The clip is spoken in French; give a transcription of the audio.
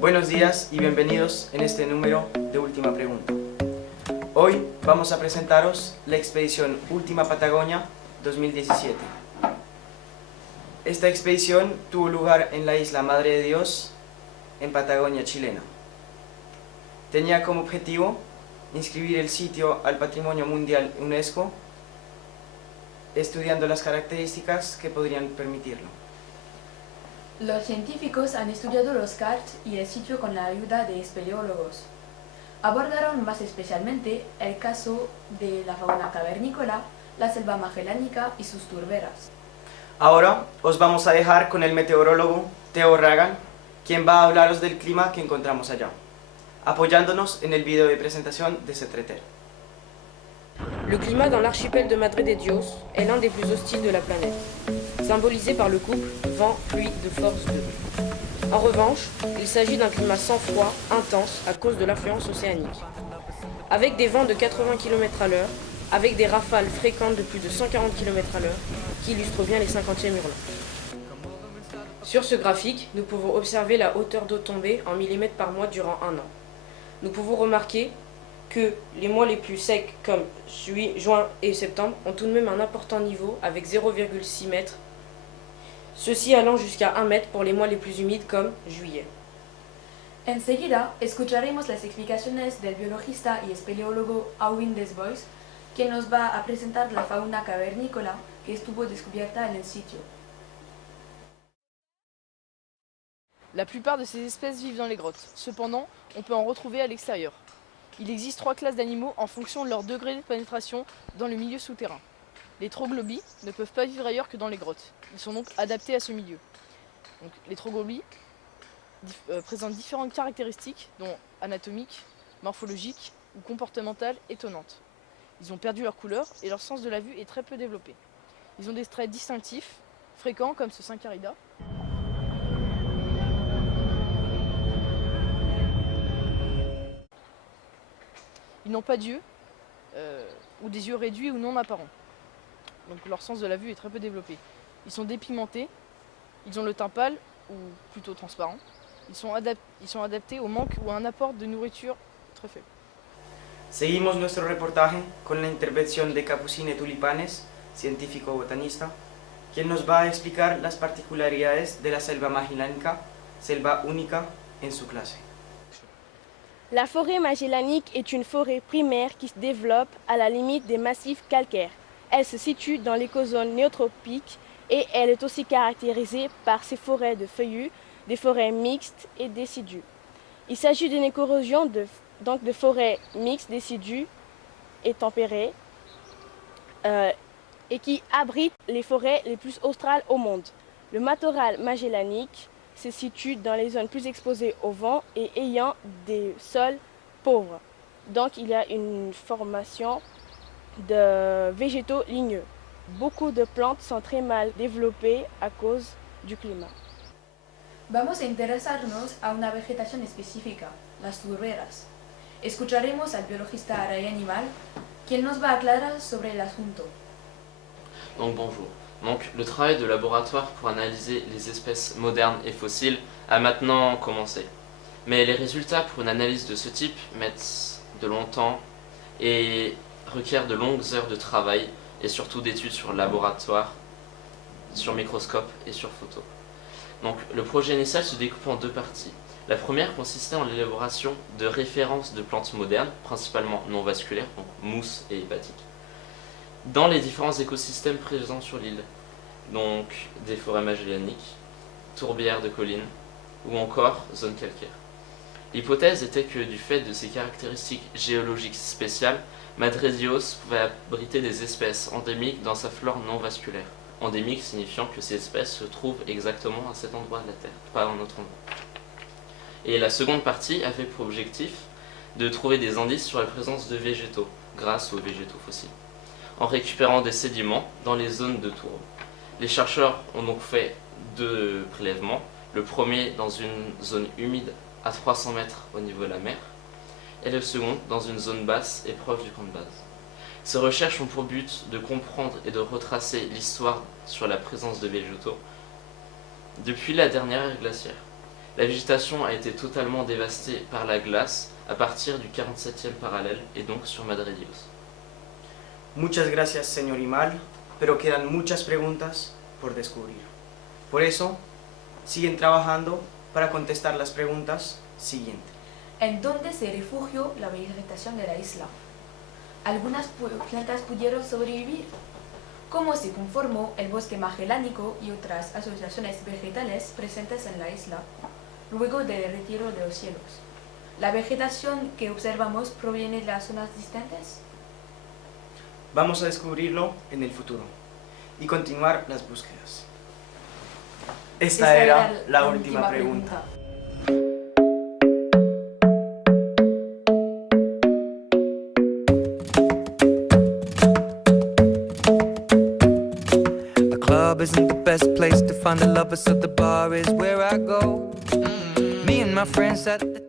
Buenos días y bienvenidos en este número de Última Pregunta. Hoy vamos a presentaros la expedición Última Patagonia 2017. Esta expedición tuvo lugar en la isla Madre de Dios, en Patagonia chilena. Tenía como objetivo inscribir el sitio al Patrimonio Mundial UNESCO, estudiando las características que podrían permitirlo. Los científicos han estudiado los karsts y el sitio con la ayuda de espeleólogos. Abordaron más especialmente el caso de la fauna cavernícola, la selva magellanica y sus turberas. Ahora os vamos a dejar con el meteorólogo Theo Ragan, quien va a hablaros del clima que encontramos allá, apoyándonos en el video de presentación de Setreter. Le climat dans l'archipel de Madre de Dios est l'un des plus hostiles de la planète, symbolisé par le couple vent-pluie de force 2. En revanche, il s'agit d'un climat sans froid, intense, à cause de l'influence océanique. Avec des vents de 80 km/h, avec des rafales fréquentes de plus de 140 km/h, qui illustrent bien les 50e hurlants. Sur ce graphique, nous pouvons observer la hauteur d'eau tombée en millimètres par mois durant un an. Nous pouvons remarquer que les mois les plus secs comme juin et septembre ont tout de même un important niveau avec 0,6 mètres, ceci allant jusqu'à 1 mètre pour les mois les plus humides comme juillet. Enseguida escucharemos las explicaciones del biologista y espeleólogo Alwin Desbois, quien nos va a presentar la fauna cavernícola que estuvo descubierta en el sitio. La plupart de ces espèces vivent dans les grottes. Cependant, on peut en retrouver à l'extérieur. Il existe 3 classes d'animaux en fonction de leur degré de pénétration dans le milieu souterrain. Les troglobies ne peuvent pas vivre ailleurs que dans les grottes. Ils sont donc adaptés à ce milieu. Donc, les troglobies présentent différentes caractéristiques, dont anatomiques, morphologiques ou comportementales étonnantes. Ils ont perdu leur couleur et leur sens de la vue est très peu développé. Ils ont des traits distinctifs, fréquents comme ce Syncarida. Ils n'ont pas d'yeux, ou des yeux réduits ou non apparents. Donc leur sens de la vue est très peu développé. Ils sont dépigmentés, ils ont le teint pâle ou plutôt transparent. Ils sont adaptés au manque ou à un apport de nourriture très faible. Seguimos nuestro reportaje con la intervención de Capucine Tulipanes, científico botanista, quien nos va a explicar las particularidades de la selva magellanica, selva única en su clase. La forêt magellanique est une forêt primaire qui se développe à la limite des massifs calcaires. Elle se situe dans l'écozone néotropique et elle est aussi caractérisée par ses forêts de feuillus, des forêts mixtes et décidues. Il s'agit d'une écologie de forêts mixtes, décidues et tempérées et qui abrite les forêts les plus australes au monde. Le matorral magellanique se situe dans les zones plus exposées au vent et ayant des sols pauvres. Donc il y a une formation de végétaux ligneux. Beaucoup de plantes sont très mal développées à cause du climat. Vamos a interesarnos a una vegetación específica, las turberas. Escucharemos al biologista Ray Animal, quien nos va a aclarar sobre el asunto. Donc bonjour. Donc le travail de laboratoire pour analyser les espèces modernes et fossiles a maintenant commencé. Mais les résultats pour une analyse de ce type mettent de longtemps et requièrent de longues heures de travail et surtout d'études sur laboratoire, sur microscope et sur photo. Donc le projet initial se découpe en 2 parties. La première consistait en l'élaboration de références de plantes modernes, principalement non vasculaires, donc mousses et hépatiques, dans les différents écosystèmes présents sur l'île, donc des forêts magellaniques, tourbières de collines ou encore zones calcaires. L'hypothèse était que du fait de ses caractéristiques géologiques spéciales, Madre de Dios pouvait abriter des espèces endémiques dans sa flore non vasculaire. Endémique signifiant que ces espèces se trouvent exactement à cet endroit de la Terre, pas à un autre endroit. Et la seconde partie avait pour objectif de trouver des indices sur la présence de végétaux, grâce aux végétaux fossiles, en récupérant des sédiments dans les zones de tourbe. Les chercheurs ont donc fait 2 prélèvements, le premier dans une zone humide à 300 mètres au niveau de la mer, et le second dans une zone basse et proche du camp de base. Ces recherches ont pour but de comprendre et de retracer l'histoire sur la présence de végétaux depuis la dernière ère glaciaire. La végétation a été totalement dévastée par la glace à partir du 47e parallèle et donc sur Madre de Dios. Muchas gracias, señor Imal, pero quedan muchas preguntas por descubrir. Por eso, siguen trabajando para contestar las preguntas siguientes. ¿En dónde se refugió la vegetación de la isla? ¿Algunas plantas pudieron sobrevivir? ¿Cómo se conformó el bosque magelánico y otras asociaciones vegetales presentes en la isla luego del retiro de los cielos? ¿La vegetación que observamos proviene de las zonas distantes? Vamos a descubrirlo en el futuro y continuar las búsquedas. Esta era la última pregunta. The club isn't the best place to find the lovers, so the bar is where I go. Me and my friends at the